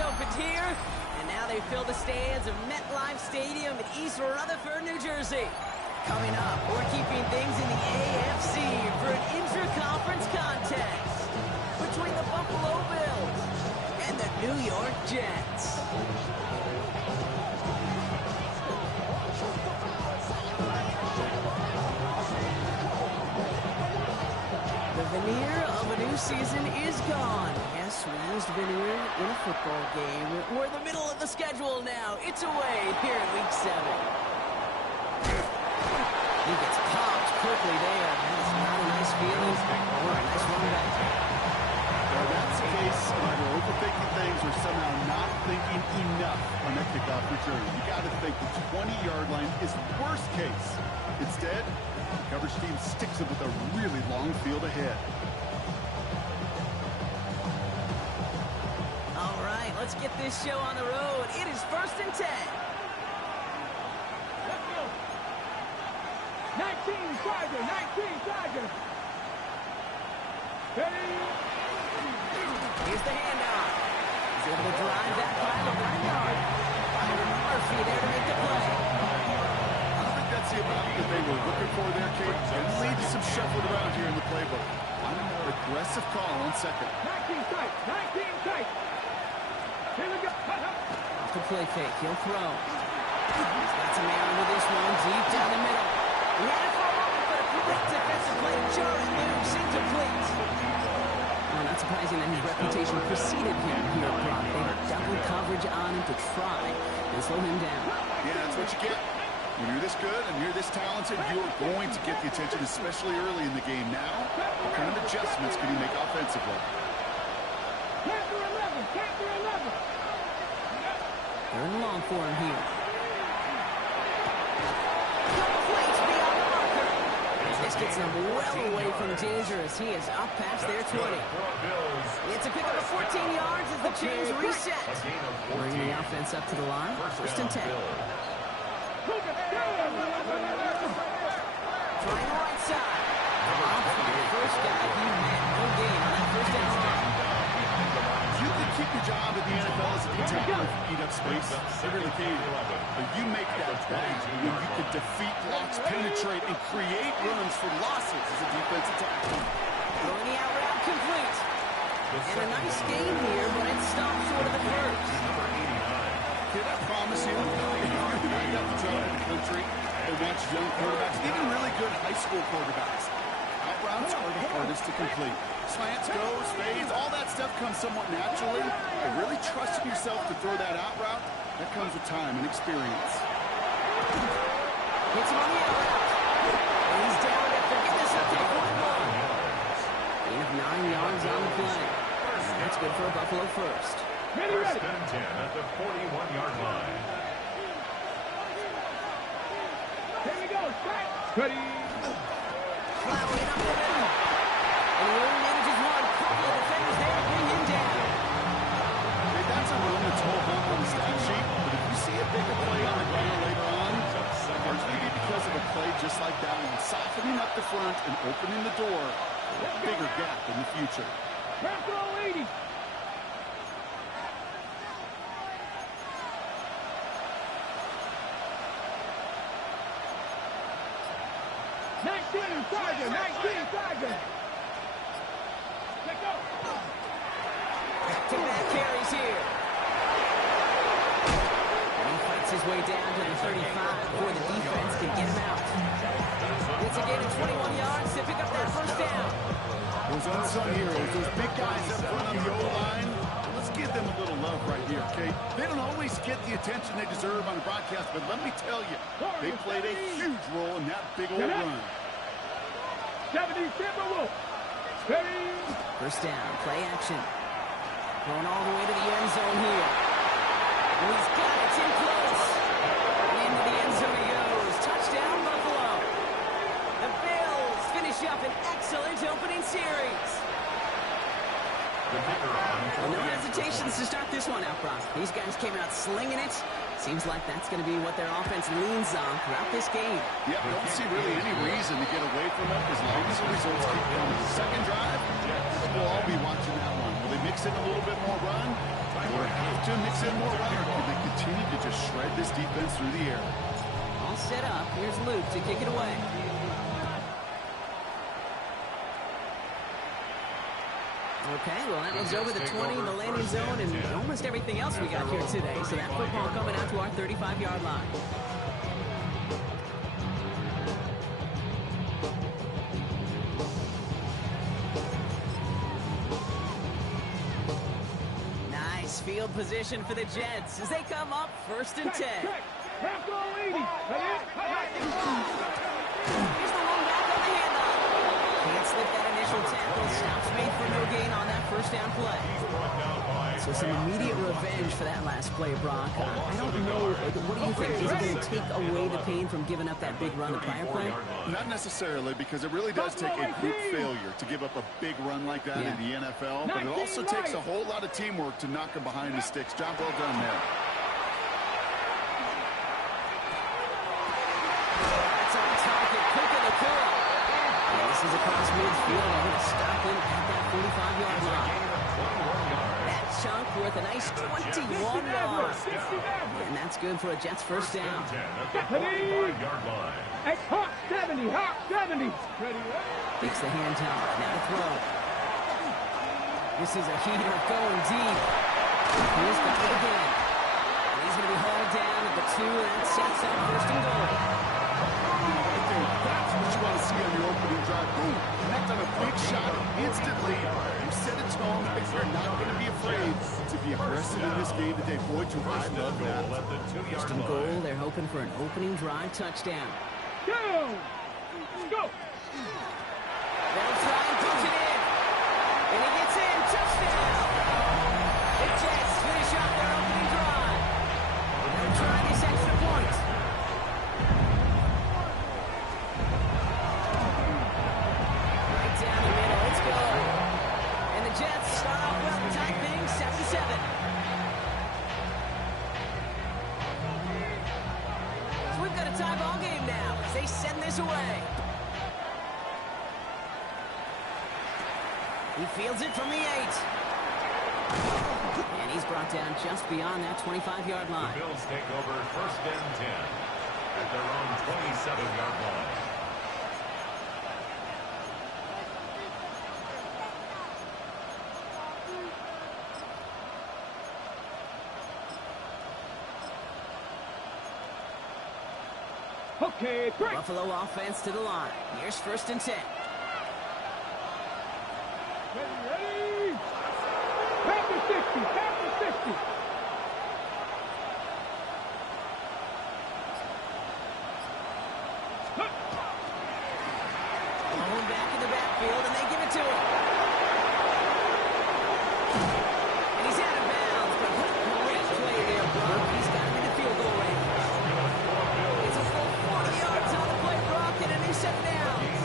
opened here, and now they fill the stands of MetLife Stadium in East Rutherford, New Jersey. Coming up, we're keeping things in the AFC for an intra-conference contest between the Buffalo Bills and the New York Jets. The veneer of a new season is gone. Yes, we used veneer in a football game. We're in the middle of the schedule now. It's away here in Week 7. He gets popped quickly there. That's not a nice feeling or a nice run back. Well, that's the case. Either overthinking things or somehow not thinking enough on that kickoff return. You got to think the 20-yard line is the worst case. Instead, the coverage team sticks it with a really long field ahead. All right, let's get this show on the road. It is 1st and 10. Let's go. 19 Chargers, 19 Chargers. Ready? Here's the handoff. He's able to drive that pile of 9 yards. Byron Murphy there to make the play. I don't think that's the amount that they were looking for there, Kate. It leads to some shuffling around here in the playbook. On a more aggressive call on second. 19 tight, 19 tight. Here we go. Off the play fake, he'll throw. He's got some air under this one, deep down the middle. He had it for a moment, but a great defensive play. Jordan loose, incomplete. Well, not surprising that his reputation preceded him here at Brock. They had double coverage on him to try and slow him down. Yeah, that's what you get. When you're this good and you're this talented, you're going to get the attention, especially early in the game. Now, what kind of adjustments can you make offensively? 10 through 11, 10 through 11. Third and long for him here. Complete beyond the marker. This gets him well away from danger as he is up past their 20. It's a pickup of 14 yards as the chains reset. Bringing the offense up to the line. 1st and 10. Trying the right side. The first guy he met. No gain on that 1st down run. You can keep your job at the NFL as a D-tackle if you eat up space. They really can. But you make that bad when you can defeat blocks, penetrate, and create runs for losses as a defensive tackle. Throwing the out route complete. And a nice game here, but it stopped short of the first. Can I promise you, if you're right up the top of the country and watch young quarterbacks, even really good high school quarterbacks, out routes are the hardest to complete. Slants, goes, fades, all that stuff comes somewhat naturally. But really trusting yourself to throw that out route, that comes with time and experience. Hits him on the out route. And he's down after getting this up to the 41. Gain of 9 yards on the play. And that's good for a Buffalo first. Ready, ready. 1st and 10 at the 41-yard line. Here we go. Strike. Ready. Plowing up the middle. And he only manages one. Couple of defenders there to bring him down. Okay, that's a run that's whole hump on the stat sheet, but if you see a bigger play on the ground later on, largely because of a play just like that one, softening up the front and opening the door for a bigger gap in the future. Front row 80. Tiger, 19 Tiger. Let go. Back-to-back carries here. And he fights his way down to the 35 before the defense can get him out. It's a gain of 21 yards to pick up that 1st down. Those unsung heroes, those big guys up front on the O-line, let's give them a little love right here, okay? They don't always get the attention they deserve on the broadcast, but let me tell you, they played a huge role in that big old run. 70 Timberwolves. Ready. 1st down, play action. Going all the way to the end zone here. And he's got it in close. Into the end zone he goes. Touchdown, Buffalo. The Bills finish up an excellent opening series. Well, no hesitations to start this one out, Brock. These guys came out slinging it. Seems like that's going to be what their offense leans on throughout this game. Yeah, don't see really any reason to get away from it as long as the results keep coming. Second drive, we'll all be watching that one. Will they mix in a little bit more run? Or have to mix in more runner. Can they continue to just shred this defense through the air? All set up. Here's Luke to kick it away. Okay, well, that one's over the 20, the landing zone, and almost everything else we got here today. So that football coming out to our 35-yard line. Nice field position for the Jets as they come up 1st and 10. Half goal 80. Here's the long back on the handoff. Can't slip that initial tackle. Stops made for no gain on that 1st down play. So some immediate revenge for that last play, Brock. I don't know. What do you think? Is it going to take away the pain from giving up that big run the prior play? Not necessarily, because it really does take a group failure to give up a big run like that in the NFL. But it also takes a whole lot of teamwork to knock him behind the sticks. Job well done there. This is across midfield, and he'll stop him at that 45-yard line. That chunk worth a nice 21 yards. And that's good for a Jets 1st down. It's Hawk 70, Hawk 70. Takes the hand towel, now to throw. This is a heater going deep. Here's got it again. And he's going to be hauled down at the 2, and that sets up 1st and goal. That's what you want to see on your opening drive. Boom, connect on a big shot instantly. You set a tone that you're not going to be afraid to be aggressive in this game today. Boy, do I love that. 1st and goal, they're hoping for an opening drive touchdown. Go! Go! They'll try and push it in. And he gets in. Touchdown! The Jets finish off their opening drive. They'll try this extra point. Down the middle, let's go. And the Jets start off well, tie things 7-7. So we've got a tie ball game now as they send this away. He fields it from the 8. And he's brought down just beyond that 25-yard line. The Bills take over 1st and 10 at their own 27-yard line. Okay, break. Buffalo offense to the line. Here's 1st and 10. Ready? Half the 60, half the 60. Blown back in the backfield, and they give it to him. And he's out of bounds, but great play there, Brock. He's got him in the field goal range. It's a full 40 yards on the play, Brock, and a new 7 downs.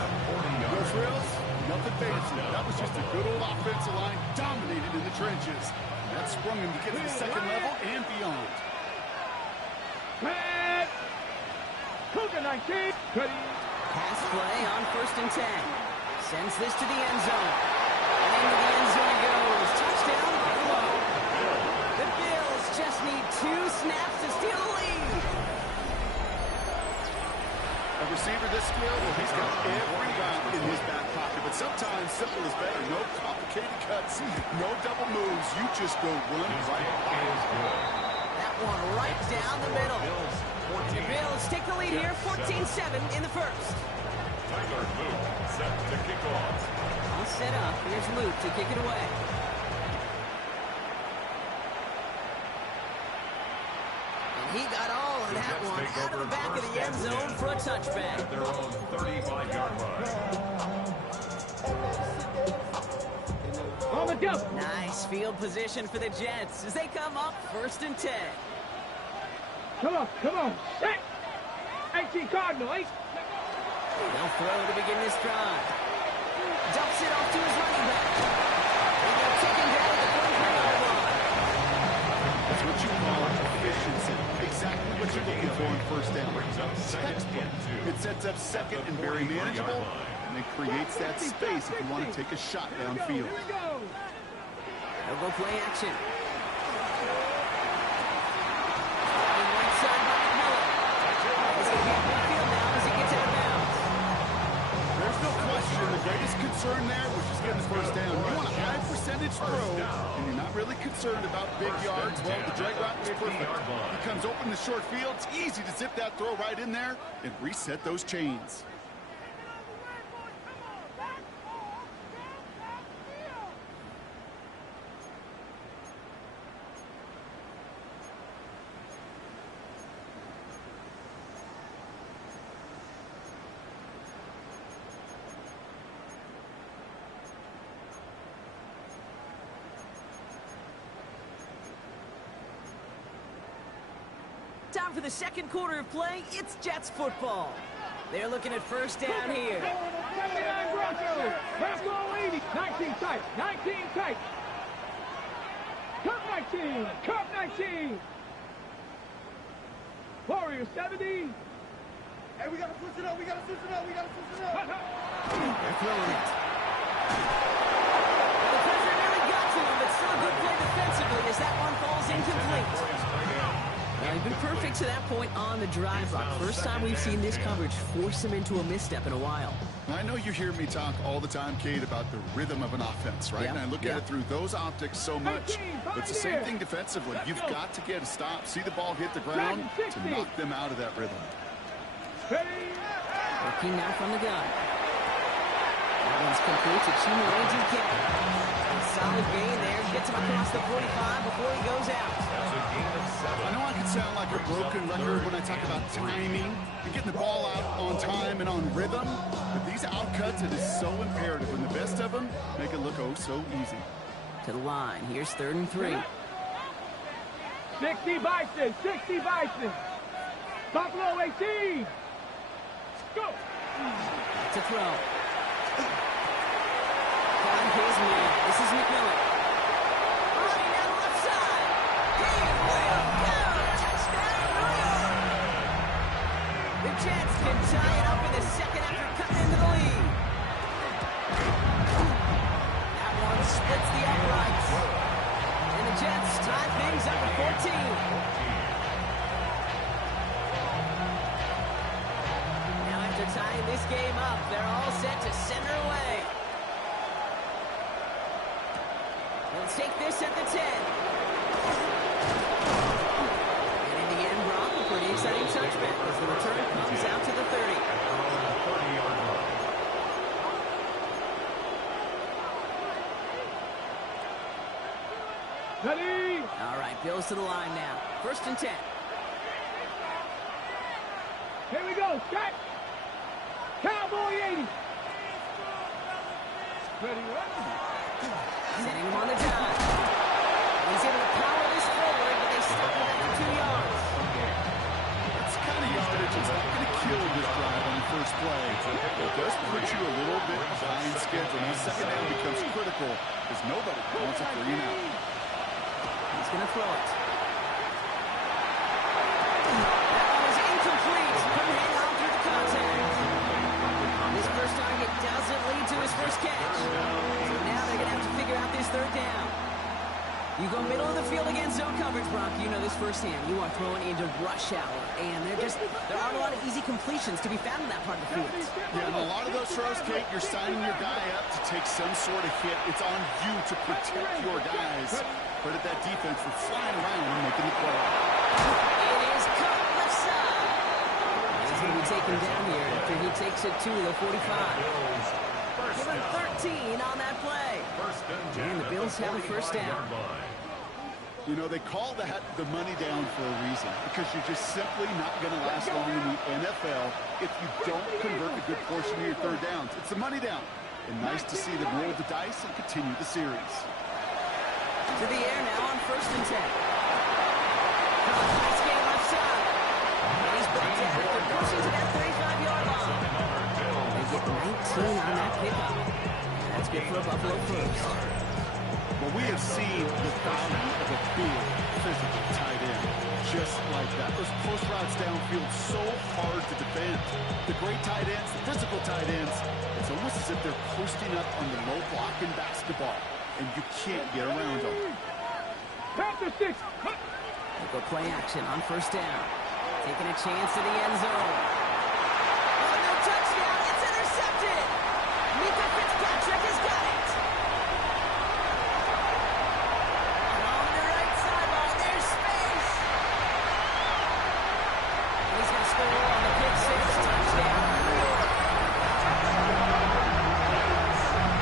No frills, nothing fancy. That was just a good old offensive line dominated in the trenches. That sprung him to get to the 2nd level and beyond. Red. Cougar 19. Ready? Pass play on 1st and 10. Sends this to the end zone. And into the end zone he goes. Touchdown, Buffalo. The Bills just need 2 snaps to steal the lead. A receiver this skilled, well, he's got every route in his back pocket. But sometimes simple is better. No complicated cuts, no double moves. You just go run right by him. That one right down the middle. And the Bills take the lead here, 14-7 in the 1st. Tyler Luke set to kick off. All set up. Here's Luke to kick it away. And he got all of that one out of the back of the end zone for a touchback. At their own 35-yard line. On the jump. Nice field position for the Jets as they come up 1st and 10. Come on, come on. Hey. 18 Cardinal, 8. They'll throw to begin this drive. Dumps it off to his running back. And they'll take him down at the 23-yard line. That's what you call efficiency. Exactly what you're looking for in 1st down. It sets up 2nd and very manageable, and it creates that space if you want to take a shot downfield. Here we go. They'll go play action. Right side by McMillan. He's going to be in midfield now as he gets out of bounds. There's no question the greatest concern there was just getting the first down. You want a high percentage throw, and you're not really concerned about big yards. Well, the drag route was perfect. He comes open in the short field. It's easy to zip that throw right in there and reset those chains. Time for the second quarter of play. It's Jets football. They're looking at first down here. 79 Broncos. Basketball 80. 19 tight. 19 tight. Cup 19. Cup 19. Warriors 70. Hey, we gotta switch it up. We gotta switch it up. We gotta switch it up. They're throwing it. The pressure nearly got to him, but still a good play defensively as that one falls incomplete. Now, he's been perfect to that point on the drive block. First time we've seen this coverage force him into a misstep in a while. I know you hear me talk all the time, Kate, about the rhythm of an offense, right? Yeah, And I look at it through those optics so much. But it's the same thing defensively. You've got to get a stop, see the ball hit the ground to knock them out of that rhythm. Working now from the gun. That one's complete to Chuma. Solid gain there. Gets him across the 45 before he goes out. I know I can sound like a broken record when I talk about timing and getting the ball out on time and on rhythm, but these outcuts, it is so imperative. And the best of them make it look oh so easy. To the line. Here's 3rd and 3. 60 Bison. 60 Bison. Buffalo 18. Go. To throw. Find his man. This is McMillan. Running down the left side. He will go. Touchdown, New York. The Jets can tie it up in the second after cutting into the lead. That one splits the uprights. And the Jets tie things up at 14. Now after tying this game up, they're all set to center away. Let's take this at the 10. And in the end, Brock, a pretty exciting touchback as the return comes out to the 30. Ready. All right, Bills to the line now. 1st and 10. Here we go. Set. Cowboy 80. Ready, run. Setting him on the dive. He's able to power this forward, but they stop him after 2 yards. It's kind of yardage. It's not going to kill this drive on the first play. It does put you a little bit behind schedule. Now, second down becomes critical because nobody wants a 3 and out. He's going to throw it. That one is incomplete. Couldn't hang on through the contact. This first target doesn't lead to his first catch. So now they're going to have to figure out this 3rd down. You go middle of the field against zone coverage, Brock. You know this firsthand. You are throwing into rush hour, and there aren't a lot of easy completions to be found in that part of the field. Yeah, and a lot of those throws, Kate, you're signing your guy up to take some sort of hit. It's on you to protect your guys. Credit that defense for flying around and making the play. It is cut left side. He's going to be taken down here after he takes it to the 45. Give him 13 on that play. And the Bills have a first down. You know, they call that the money down for a reason, because you're just simply not going to last long in the NFL if you don't convert a good portion of your 3rd downs. It's the money down. And nice to see them roll the dice and continue the series. To the air now on 1st and 10. Nice game left side. And he's brought down after pushing to that 35-yard line. They get 19 on that pickup. And that's good for a Buffalo first. Well, we have seen the value of a big, physical tight end just like that. Those close routes downfield so hard to defend. The great tight ends, the physical tight ends, it's almost as if they're posting up on the low block in basketball, and you can't get around them. Panthers A716. They go play action on first down. Taking a chance to the end zone. Oh, no touchdown. It's intercepted. Mika Fitzpatrick has got it. Along the right sideline, there's space. And he's going to score on the pick six touchdown.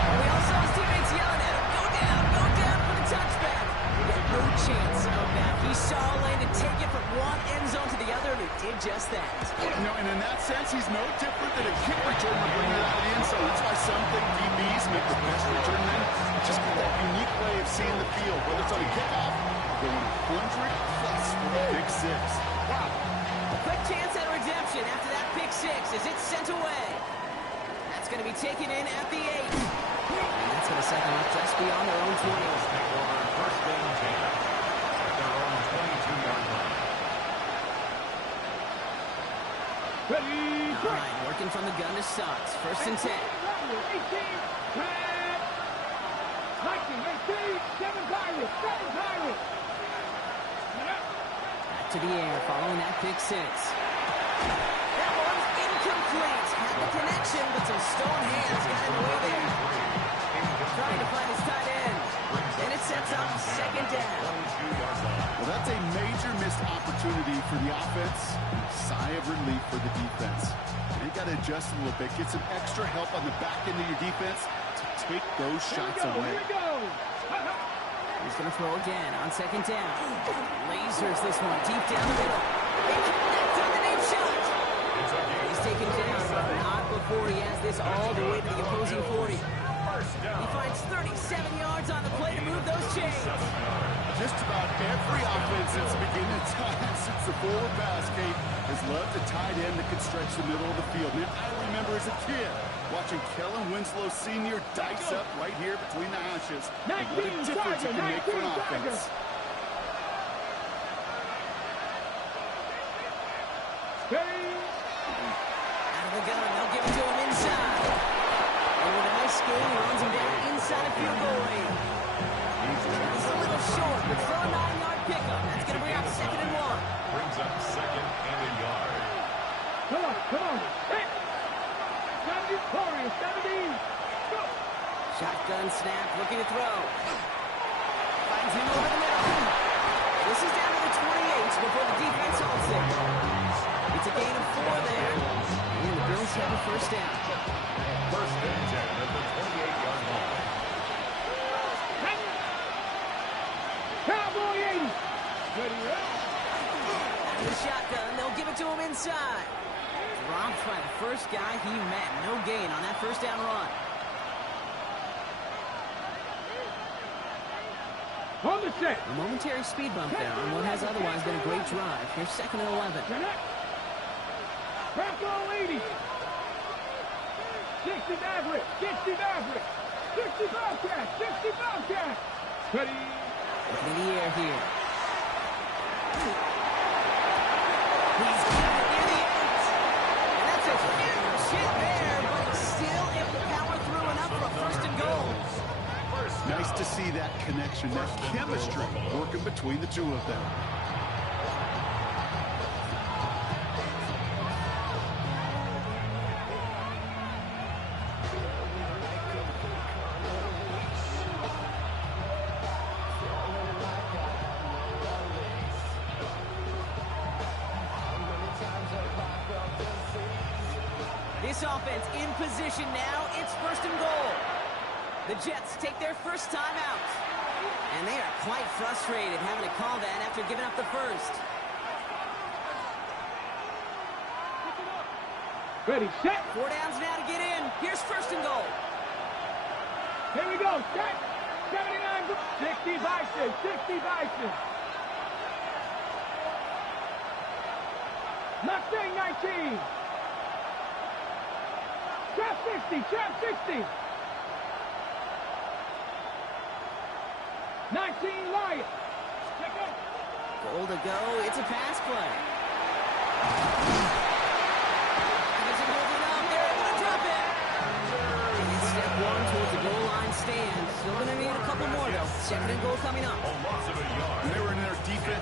And we all saw his teammates yelling at him, go down for the touchback. He had no chance of that. He saw a lane to take it from one end zone to the other, and he did just that. You know, and in that sense, he's no different than a kick returner bringing it out of the end zone. That's why some think DBs make the best return men. Just got that unique way of seeing the field, whether it's on a kickoff or going 100-plus for a big six. Wow. A quick chance at redemption after that pick six as it's sent away. That's going to be taken in at the 8. And that's going to set them up just beyond their own 20. Take over first and 10 at their own 22-yard line. Ready, All right, working from the gun to Suggs. First and 10. 18, 10, 19, 18, 7 Pirates, 7 Pirates. Back to the air following that pick six. That one's incomplete. Had the connection, but some stone hands got in the way there. Trying to find his tight end. And it sets up second down. Well, that's a major missed opportunity for the offense. Sigh of relief for the defense. They got to adjust a little bit, get some extra help on the back end of your defense to take those shots away. Here we go. He's going to throw again on second down. Lasers this one deep down the middle. They connect on the deep shot. He's taken down, but not before he has this all the way to the opposing 40. He finds 37 yards on the play to move those chains. Just about every offense that's beginning time since the forward pass, Kate, has loved a tight end that can stretch the middle of the field. Man, I remember as a kid watching Kellen Winslow Sr. dice up right here between the hashes. And what a difference it can make for an offense. Out of the gun, they'll give it to him inside. And with a nice game, he runs him down inside of field goal range. He's a little short, but still a 9-yard pickup. That's going to bring up second and 1. Brings up second and a yard. Come on. Hey. 17. Go. Shotgun snap, looking to throw. Finds him over the middle. This is down to the 28 before the defense holds it. It's a gain of 4 there. And the Bills have a first down. First and 10 at the 28-yard line. Cowboy 80. Ready, Out of the shotgun, they'll give it to him inside. Dropped by the first guy he met. No gain on that first down run. On the set. A momentary speed bump there on what has otherwise been a great drive. Here's second and 11. Bronco 80. 60 Maverick. 60 Maverick. 60 Bobcat. 60 Bobcat. Ready. Looking in the air here. He's got it near the 8. And that's a huge hit there, but he's still able to power through enough for a first and goal. Nice to see that connection, that chemistry working between the two of them. This offense in position now. It's first and goal. The Jets take their first time out. And they are quite frustrated having to call that after giving up the first. Ready, set. 4 downs now to get in. Here's first and goal. Here we go. Set. 79. 60 Bison. 60 Bison. Mustang 19. Trap 60. Trap 60. 19 Lion. Check up. Goal to go. It's a pass play. Isn't holding up. They're able to drop it. And it's step 1 towards the goal line stand. Still going to need a couple more, though. Second and goal coming up. A loss of a yard. They were in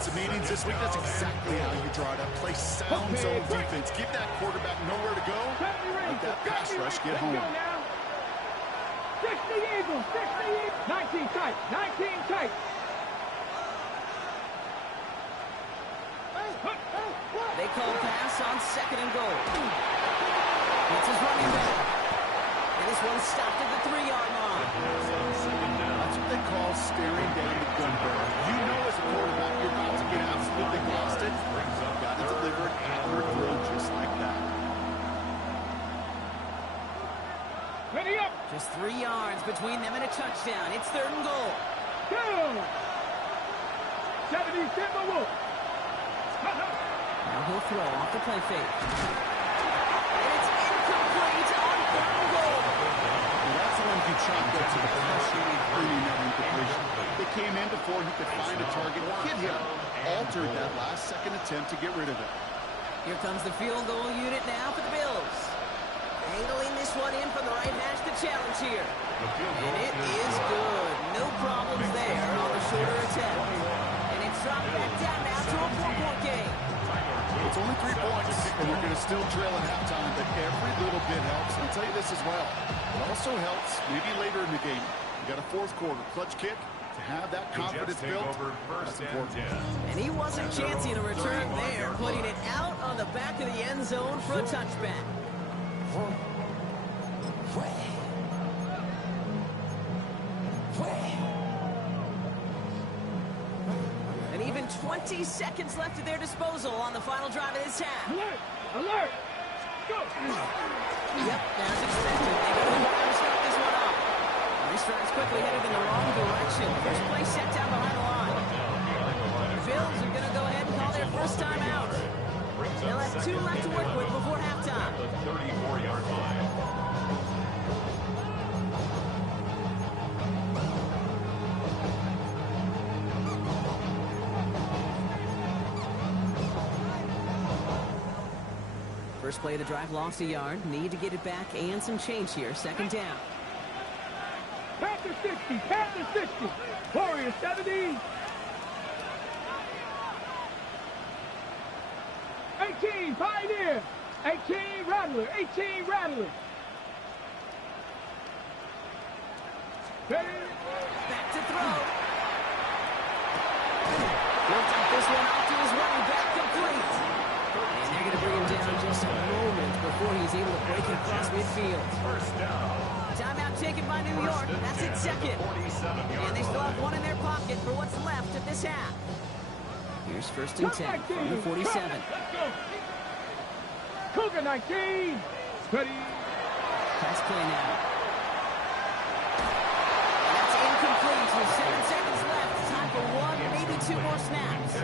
defensive meetings this week, that's exactly how you draw it up. Play sound zone defense. Give that quarterback nowhere to go. Let that pass rush get home. 60 Eagles, 60 Eagles. 19 tight, 19 tight. They call pass on 2nd and goal. It's his running back. And this one stopped at the 3-yard line. That's what they call staring down the gun barrel. You know as a quarterback you're about to get absolutely blasted. You've got to deliver an accurate throw just like that. Ready up. Just 3 yards between them and a touchdown. It's 3rd and goal. Go. 70 Timberwolves. Now he'll throw off the play fake. And it's incomplete on 3rd and goal. Well, that's the one you chalked up to the pressure earning that incompletion. They came in before he could find a target, hit him, altered that last-second attempt to get rid of it. Here comes the field goal unit now for the Bills. Angling this one in from the right hash to challenge here. And it is good. No problems there on the shorter attempt. And it's dropped back down now to a 4-point game. It's only 3 points, and we're going to still trail at halftime, but every little bit helps. I'll tell you this as well. It also helps maybe later in the game. You got a 4th quarter clutch kick to have that confidence built. That's important. And he wasn't chancing a return there, putting it out on the back of the end zone for a touchback. And even 20 seconds left at their disposal on the final drive of this half. Alert! Alert! Go! Yep, as expected. They go to the ground to start this one off. And this drive's quickly headed in the wrong direction. First play set down behind the line. The Bills are going to go ahead and call their first time out. They'll have 2 left to work with before halftime. The 34-yard line. First play of the drive lost a yard. Need to get it back and some change here. 2nd down. Panther 60, Panther 60. Warriors 70. 18, Pioneer. 18, Rattler. 18, Rattler. Ready? Back to throw. Worked out this one out to his running back, complete. And they're going to bring him down just a moment before he's able to break across midfield. First down. Timeout taken by New York. That's its 2nd. 47-yard And they still have 1 in their pocket for what's left of this half. Here's 1st and 10 from the 47. Let's go. Cougar 19. Ready? Pass play now. And that's incomplete with 7 seconds left. Time for 1, maybe 2 more snaps.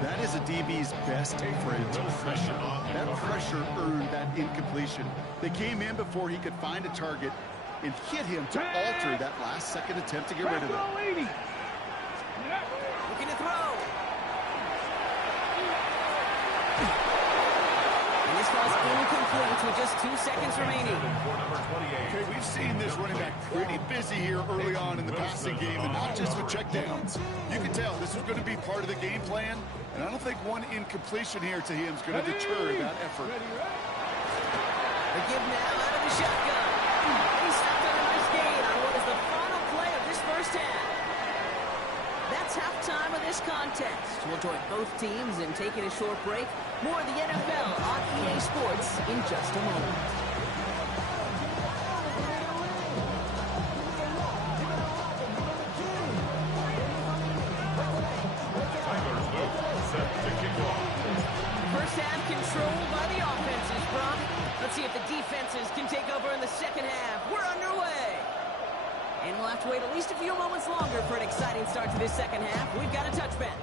That is a DB's best friend, pressure. That pressure earned that incompletion. They came in before he could find a target and hit him to alter that last-second attempt to get rid of it. 80. Looking to throw. And this ball's incomplete with just 2 seconds remaining. Okay, we've seen this running back pretty busy here early on in the passing game, and not just with checkdowns. You can tell this is going to be part of the game plan, and I don't think one incompletion here to him is going to deter that effort. The give now out of the shotgun. He stopped on a nice gain on what is the final play of this first half. That's halftime of this contest. We'll join both teams in taking a short break. More of the NFL on EA Sports in just a moment. First half controlled by the offenses, Brock. Let's see if the defenses can take over in the second half. We're underway. And we'll have to wait at least a few moments longer for an exciting start to this second half. We've got a touchback.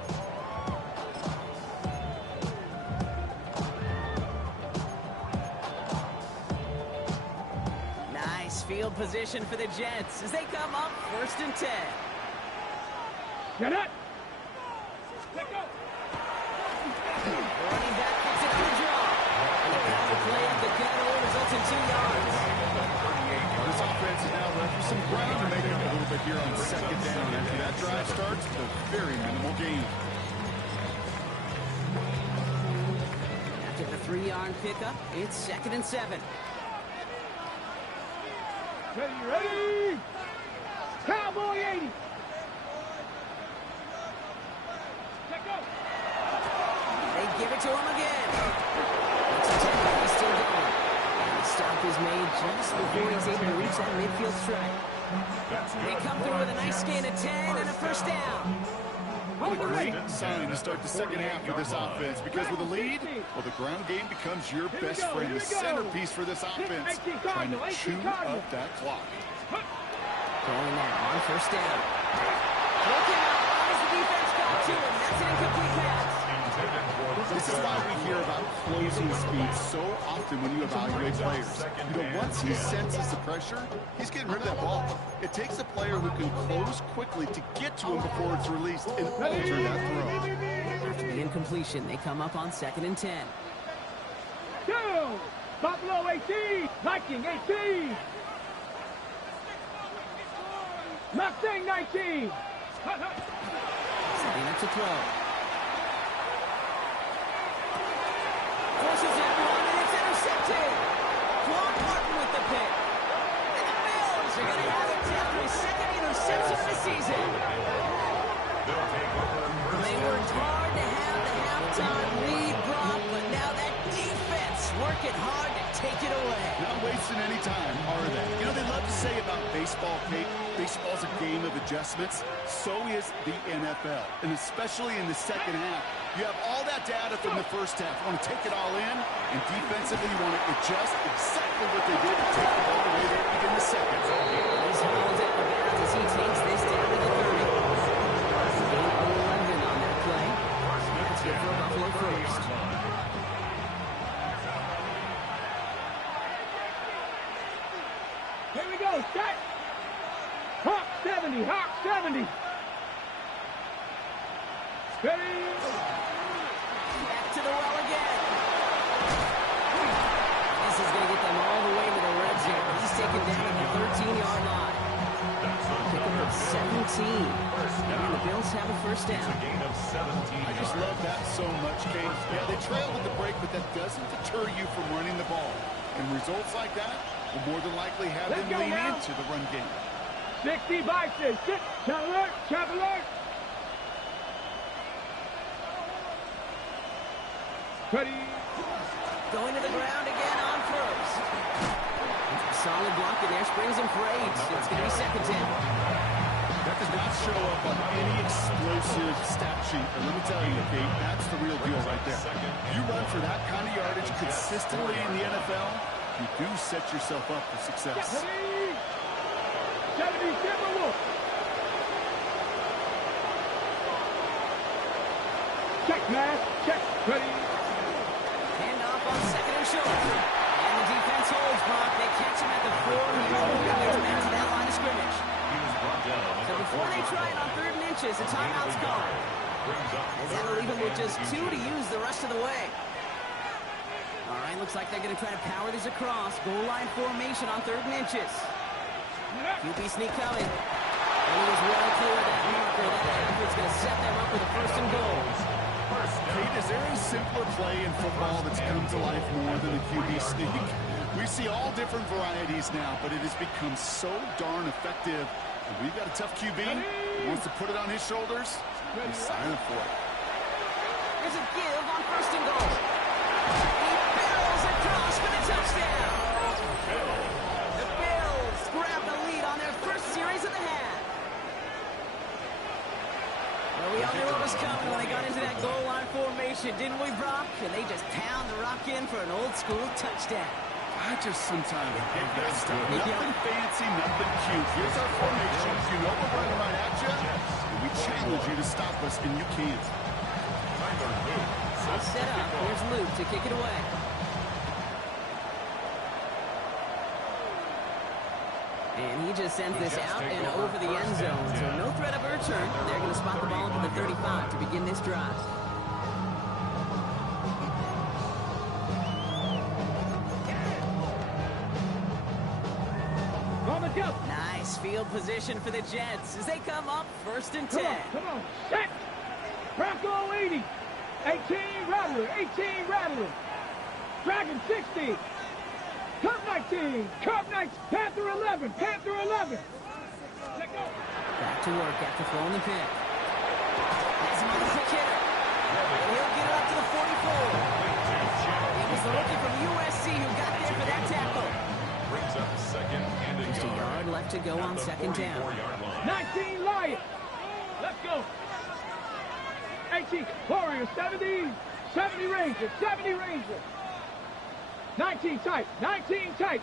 Nice field position for the Jets as they come up 1st and 10. Get it. Let go. Running back gets it on the draw. And the power play of the gun results in 2 yards. This offense is now left with some ground to make up a little bit here on 2nd down. After that drive starts, a very minimal gain. Get the 3-yard pickup. It's 2nd and 7. Ready? Cowboy 80. Check go. They give it to him again. It's a tackle. He's still going. And the stop is made just before he's able to reach that midfield strike. They come through with a nice gain of 10 and a first down. What a great sign to start the second half of this offense, because with a lead, well, the ground game becomes your best friend, the centerpiece for this offense, trying to chew up that clock. Going now on first down. Looking out, as the defense got to him. That's an incomplete pass. This is why we hear about closing speed so often when you evaluate players. You know, once he senses the pressure, he's getting rid of that ball. It takes a player who can close quickly to get to him before it's released and alter that throw. After the incompletion, they come up on 2nd and 10. Two. Buffalo 18. Viking 18. Mustang 19. Setting up to throw. Forces it one, and it's intercepted. Clark Martin with the pick. And the Bills are going to have it after his 2nd interception of the season. They worked hard to have the halftime lead, Brock, but now that defense working hard to take it away. Not wasting any time, are they? You know, they love to say about baseball, Kate, baseball's a game of adjustments. So is the NFL, and especially in the second half. You have all that data from the first half. You want to take it all in, and defensively you want to adjust exactly what they did to take the ball away there to begin the second. He's hauled at the bounds as he takes this down to the 30. Gain of 11 on that play. That's good for Buffalo first. Here we go. Set. Hawk 70. Hawk 70. Ready? Back to the well again. This is going to get them all the way to the red zone. He's taken down at the 13-yard line. Picking up 17. And the Bills have a first down. I just love that so much, Kate. Yeah, they trailed at the break, but that doesn't deter you from running the ball. And results like that will more than likely have them lean into the run game. 60 Vices. Sit. Chop alert. Ready? Going to the ground again on first. Solid block, and there springs him for 8. It's going to be 2nd down. That does not show up on any explosive stat sheet. And let me tell you, Kate, that's the real deal right there. You run for that kind of yardage consistently in the NFL, you do set yourself up for success. Ready? 70 Timberwolf. Check, man. Check. Ready? Handoff on 2nd and short. And the defense holds, Brock. They catch him at the 4-yard line. There's men to that line of scrimmage. So before they try it on 3rd and inches, a timeout's called. As that'll leave him with just 2 to use the rest of the way. All right, looks like they're going to try to power this across. Goal line formation on 3rd and inches. QB sneak coming. And he was well clear of that marker. That effort's going to set them up with a 1st and goal. Kate, is there a simpler play in football that's come to life more than a QB sneak? We see all different varieties now, but it has become so darn effective. And we've got a tough QB who wants to put it on his shoulders. He's signing for it. There's a give on 1st and goal. He barrels across for the touchdown. The Bills grab the lead on their first series of the half. Well, we all knew what was coming when they got into that goal line formation, didn't we, Brock? And they just pound the rock in for an old-school touchdown. I just sometimes hate that stuff. Nothing fancy, nothing cute. Here's our formation. You know we're running right at you, and we challenge you to stop us, and you can't. So set up. Here's Luke to kick it away. And he just sends this out and over the end zone. So no threat of a return. They're going to spot the ball into the 35 to begin this drive. Nice field position for the Jets as they come up 1st and 10. Come on. Set. Bronco 80. 18 Rattler. 18 Rattler. Dragon 60. Curve 19. Curve 19. Panther 11. Panther 11. Let go. Back to work after throwing the pick. Has him on the quick hitter. He'll get it up to the 44. It was the rookie from USC who got there for that tackle. Brings up second and a Just a yard left to go on second down. 19 Lion. Let's go. 18 Warriors. 70. 70 Rangers. 70 Rangers. 19 tight. 19 tight.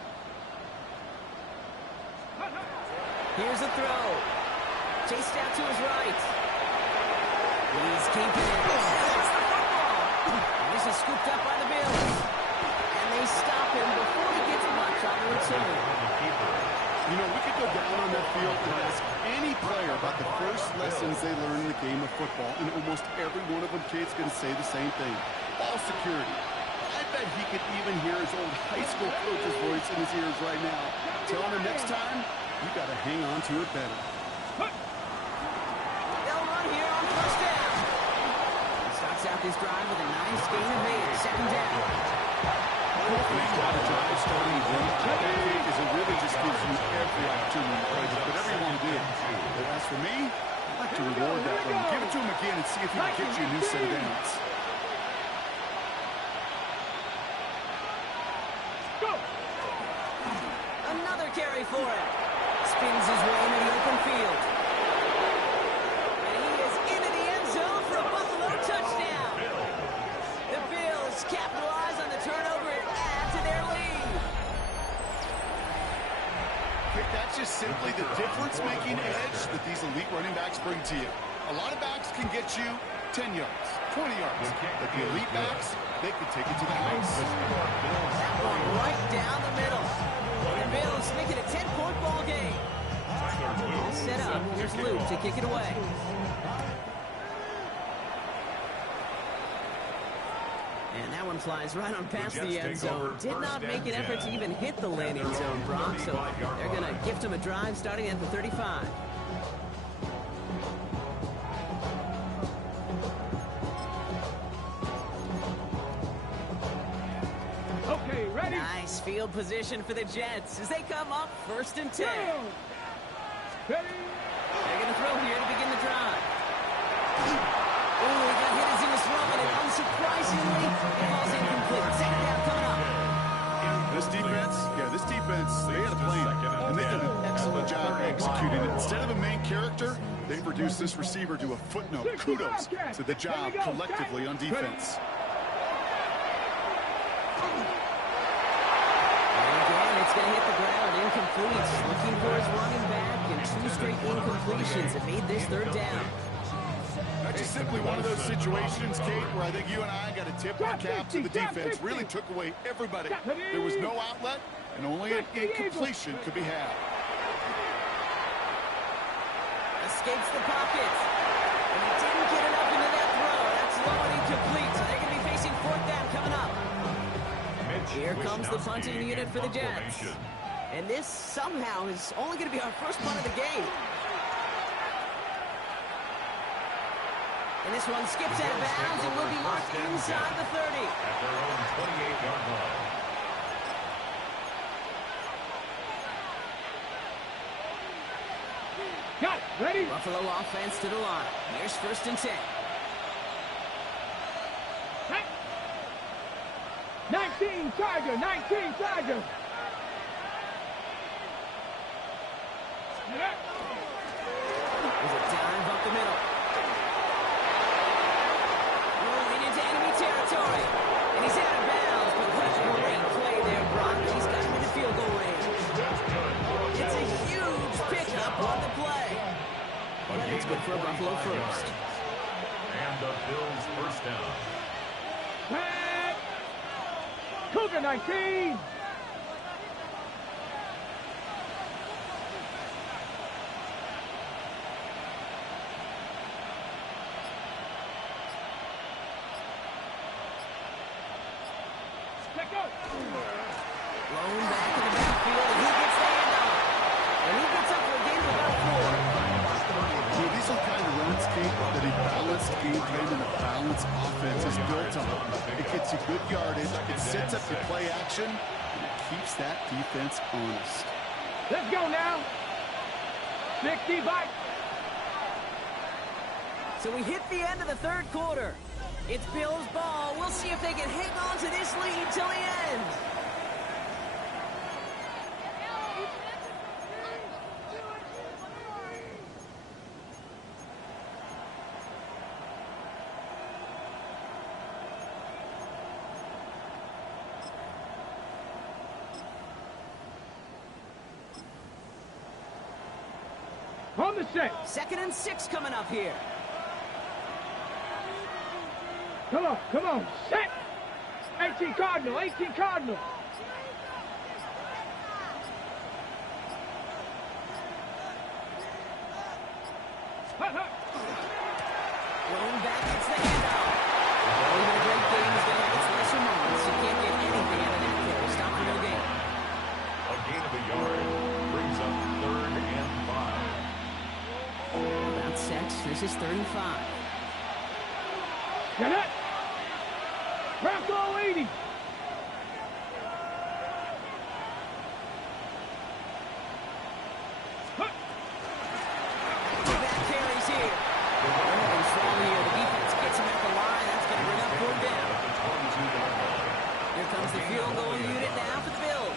Here's a throw. Chased out to his right. He's keeping it. That's the football. And this is scooped up by the Bills. And they stop him before he gets much on the return. You know, we could go down on that field and ask any player about the first lessons they learned in the game of football, and almost every one of them kids going to say the same thing. Ball security. I bet he could even hear his old high school coach's voice in his ears right now, telling him next time, you got to hang on to it better. They'll run here on first down. He starts out this drive with a nice gain of 8. Second down. One thing about a drive starting late is it really just gives you every opportunity to play with whatever you want to do. But as for me, I'd like to reward that one. Give it to him again and see if he can get you a new set of downs. Another carry for him. Spins his way into the open field. And he is into the end zone for a Buffalo touchdown. The Bills capitalize on the turnover and add to their lead. Okay, that's just simply the difference-making edge that these elite running backs bring to you. A lot of backs can get you 10 yards, 20 yards. But the elite backs, they can take it to the house. That one right down the middle. The Bills make it a 10-point ball game. All set up. Here's Luke to kick it away. And that one flies right on past the end zone. Did not make an effort to even hit the landing zone, Brock. So they're going to gift him a drive starting at the 35. Okay, ready? Nice field position for the Jets as they come up 1st and 10. Ready? They're going to throw here to begin the drive. Oh, he got hit as he was throwing, and unsurprisingly, it falls incomplete. Second down coming up. This defense, they had a plan, and they did an excellent job executing it. Instead of a main character, they've reduced this receiver to a footnote. Kudos to the job collectively on defense. It's going to hit the ground, incomplete. Looking for his running back, and 2 straight incompletions have made this 3rd down. That's just simply one of those situations, Kate, where I think you and I got to tip our cap to the defense. Really took away everybody. There was no outlet, and only an incompletion could be had. Escapes the pocket. And he didn't get enough into that throw. That's low and incomplete, so they're going to be facing 4th down coming up. Here comes the punting unit for the Jets. And this somehow is only going to be our first punt of the game. And this one skips out of bounds and will be marked inside the 30. At their own 28-yard line. Got it. Ready? Buffalo offense to the line. Here's 1st and 10. 19 Tiger. 19 Tiger. There's a dive up the middle. Rolling into enemy territory. And he's out of bounds, but what a great play there, Brock. He's got him in the field goal range. It's a huge pickup on the play. And it's good for a Buffalo first. And the Bills first down. Cougar 19. Let go. Blown back in the backfield, and he gets the handoff. And he gets up for a gain of about 4. These are the kind of runs, Kate, that a balanced game plan and a balanced Giants offense is built on. It gets you good yardage, it sets up your play action, and it keeps that defense honest. Let's go now. 60 back. So we hit the end of the third quarter. It's Bills ball. We'll see if they can hang on to this lead till the end. On the set. 2nd and 6 coming up here. Come on, set. 18 Cardinal, 18 Cardinal. Rolling back, it's the handoff. Even a great game is going to have its lesser moments. You can't get anything out of that kick. Stop for no gain. A gain of a yard brings up 3rd and 5. About set. This is 3rd and 5. Get it. Bronco 80. Back carries here. And strong here. The defense gets him at the line. That's going to bring up 4th down. Here comes the field goal unit now for the Bills.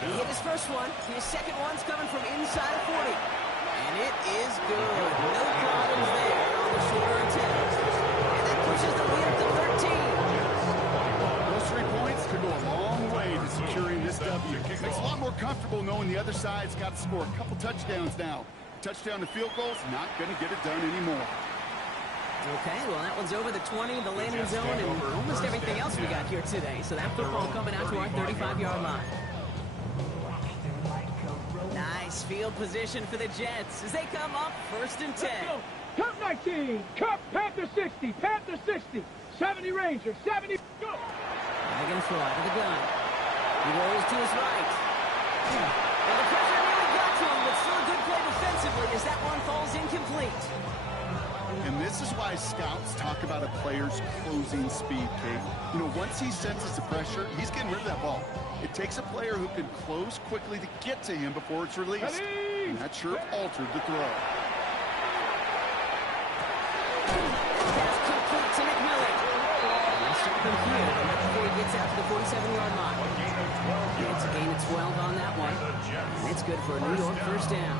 He hit his first one. His second one's coming from inside of 40. And it is good. No problems there on the shorter attempt. And that pushes the lead up to 13. Those 3 points could go a long way to securing this W. Makes it a lot more comfortable knowing the other side's got to score a couple touchdowns now. Touchdown to field goals, not going to get it done anymore. Okay, well, that one's over the 20, the landing zone, and almost everything else we got here today. So that football coming out to our 35-yard line. Nice field position for the Jets as they come up 1st and 10. Cup 19. Cup Panther 60. Panther 60. 70 Ranger. 70. Go. They're going to throw out of the gun. He rolls to his right. And the pressure really got to him, but still a good play defensively as that one falls incomplete. And this is why scouts talk about a player's closing speed, Kate. You know, once he senses the pressure, he's getting rid of that ball. It takes a player who can close quickly to get to him before it's released. And that sure altered the throw. Pass complete to McMillan. Nice start from here, but not before he gets out to the 47-yard line. It's a gain of 12 on that one. And it's good for a New York 1st down.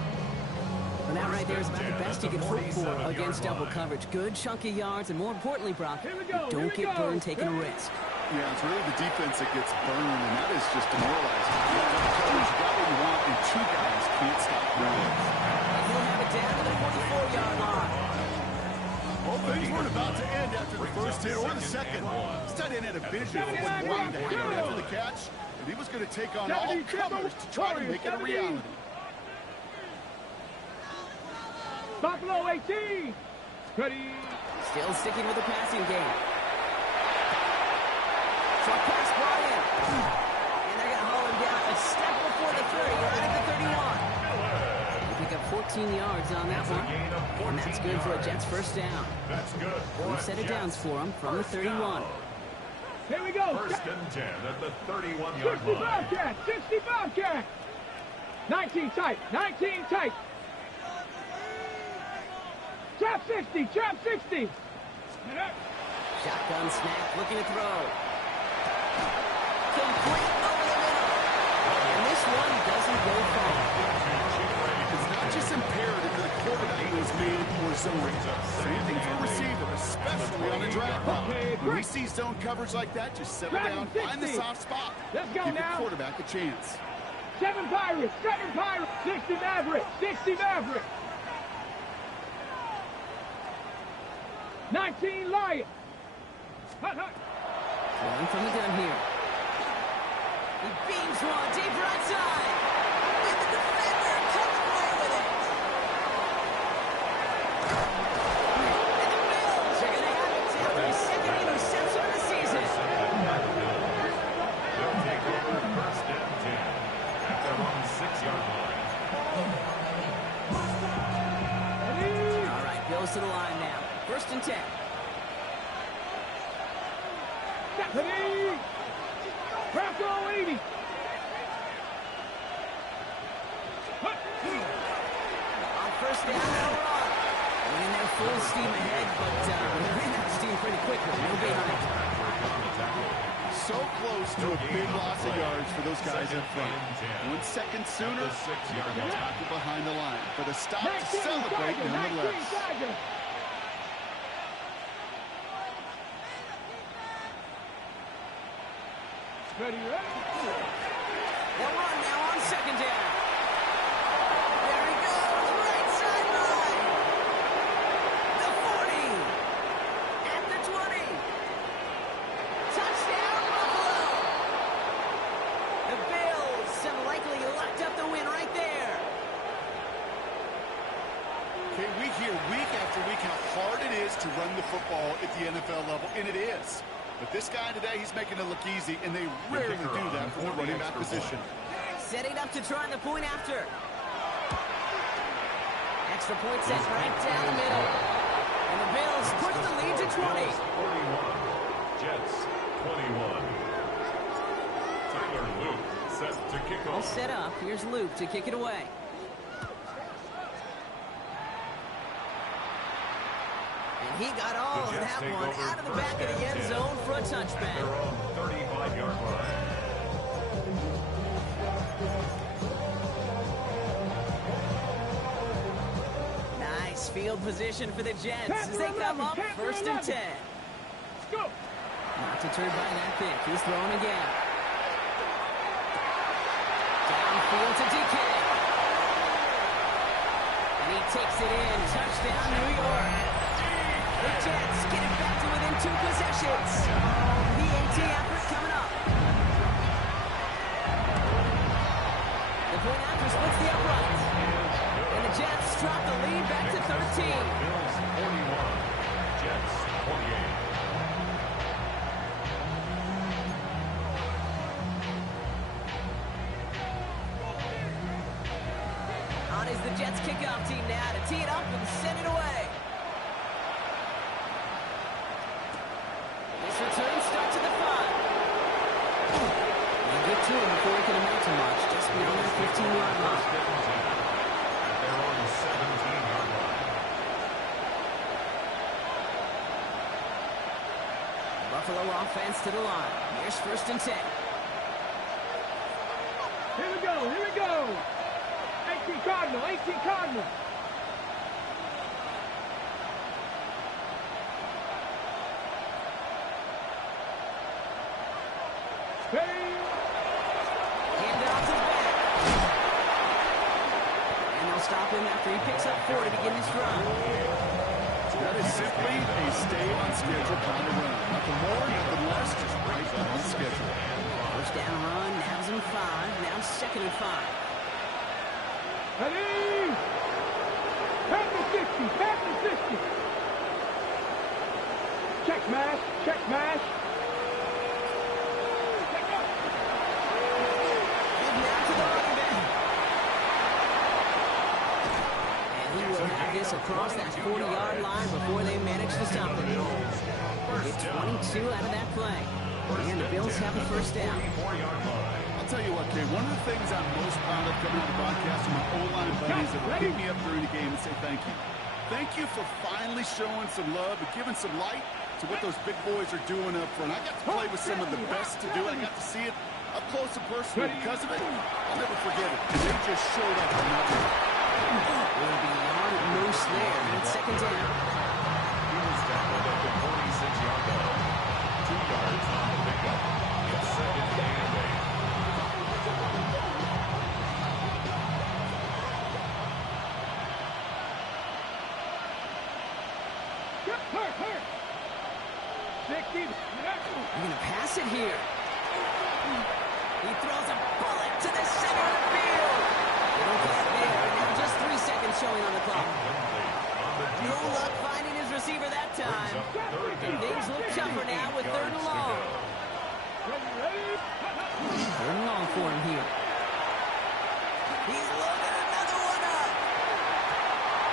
And that right there is about the best you can hope for against double coverage. Good chunky yards, and more importantly, Brock, you don't get burned taking a risk. Yeah, it's really the defense that gets burned, and that is just demoralizing. You got what you want, and 2 guys can't stop running. And he'll have it down to the 44-yard line. Well, things weren't about to end after the first hit or the second. This tight end had a vision of what wanted to happen after the catch, and he was going to take on all comers to try to make it a reality. Buffalo 18. Ready. Still sticking with the passing game. Short pass brought in. And they're going to haul him down a step before the 30, right at the 31. They pick up 14 yards on that one. And that's good for a Jets 1st down. That's good. 4 set of downs for them from the 31. Here we go. 1st and 10 at the 31-yard 60 line. Bobcat. 60 Bobcat. 19 tight. 19 tight. Trap 60. Trap 60. Shotgun snap, looking to throw. Complete over the middle. And this one doesn't go far. It's not just imperative that a quarterback is made or zone. Same thing for a receiver, especially on a drag route. When we see zone coverage like that, just settle down, find the soft spot. Let's go Give now. the quarterback a chance. 7 Pirates. 7 Pirates. 60 Maverick. 60 Maverick. 19 Lion. Throwing from the gun here. He beams one deep right side. And the defender comes away with it. And the Bills are going to have it after his 2nd interception of the season. They'll take over 1st and 10 at their own 6-yard line. All right, Bills to the line now. 1st and 10. Ready? Bravo 80. On first down, no run. And they're full steam ahead, but ran out of steam pretty quickly. No behind. So close to a big loss of yards for those guys up front. 1 second sooner, you can tackle behind the line. But a stop to celebrate nonetheless. Ready, ready? They'll run now on second down. There he goes, right sideline. The 40. At the 20. Touchdown, Buffalo. The Bills have likely locked up the win right there. Okay, we hear week after week how hard it is to run the football at the NFL level, and it is. But this guy today, he's making it look easy, and they rarely do that from the running back position. Setting up to try the point after. Extra point set right down the middle. And the Bills push the lead to 20. 41. Jets 21. Tyler Luke set to kick All off. set up. Here's Luke to kick it away. And he got all of that one out of the back of the end zone for a touchback. Their own 35-yard line. Nice field position for the Jets as they come up first and 10. Let's go. Not deterred by that pick. He's throwing again. Downfield to DK. And he takes it in. Touchdown, New York. The Jets get it back to within 2 possessions. The AT effort coming up. The point after splits the upright. And the Jets drop the lead back to 13. Bills 41. Jets 48. On is the Jets kickoff team now to tee it up and send it away. This return starts at the 5. They get to him before he can amount to much, just beyond that 15-yard line. First and 10 at their own 17-yard line. Buffalo offense to the line. Here's first and 10. Here we go, here we go. 18 Cardinal, 18 Cardinal. Hand it off to the back. And they'll stop him after he picks up 4 to begin this drive. That is simply a stay on schedule kind of run. Nothing more, nothing less, just right on schedule. First down run, now's in 5, now second and 5. Ready? Panther 60, Panther 60. Check mash, check mash. Check up. Give now to the running back. And he will have this across that 40-yard line before they manage to stop it. Get 22 out of that play. And the Bills have a first down. 4-yard line. I'll tell you what, Kay, one of the things I'm most proud of coming to the broadcast are my O-line buddies that will pick me up during the game and say thank you. Thank you for finally showing some love and giving some light to what those big boys are doing up front. I got to play with some of the best to do it. I got to see it up close and personal. Because of it, I'll never forget it. They just showed up on that one. Will be on Moose there on second down. He was tackled at the 46-yard line. 2 yards on the pickup. It's second and 8. Hurt. 60. They're going to pass it here. He throws a bullet to the center of the field. They don't get it there. Now just 3 seconds showing on the clock. No luck finding his receiver that time. And things look tougher now with third and long. Third and long for him here. He's loaded another one up.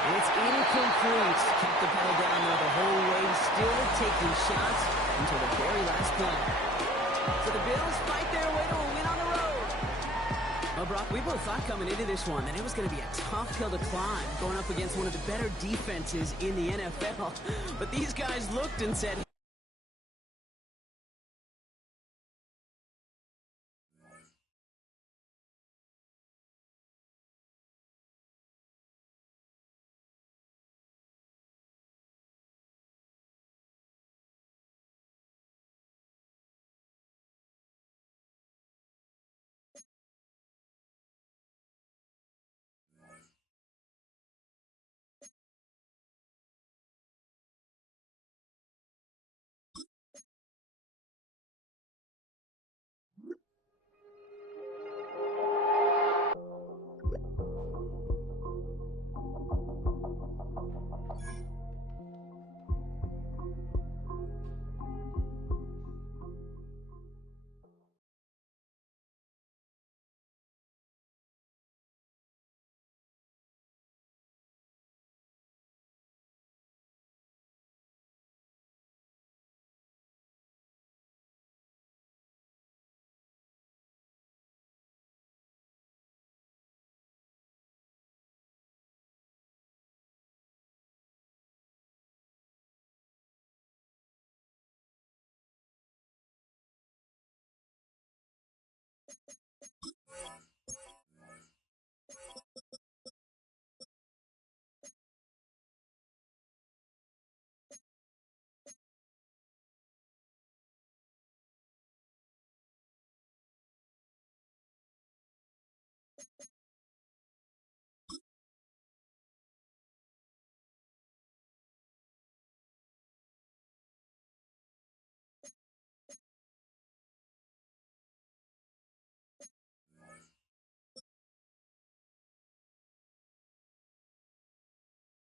It's incomplete. Kept the pedal down there the whole way. Still taking shots. until the very last play. So the Bills fight their way to a win on the road. Well, Brock, we both thought coming into this one that it was going to be a tough hill to climb, going up against one of the better defenses in the NFL. But these guys looked and said,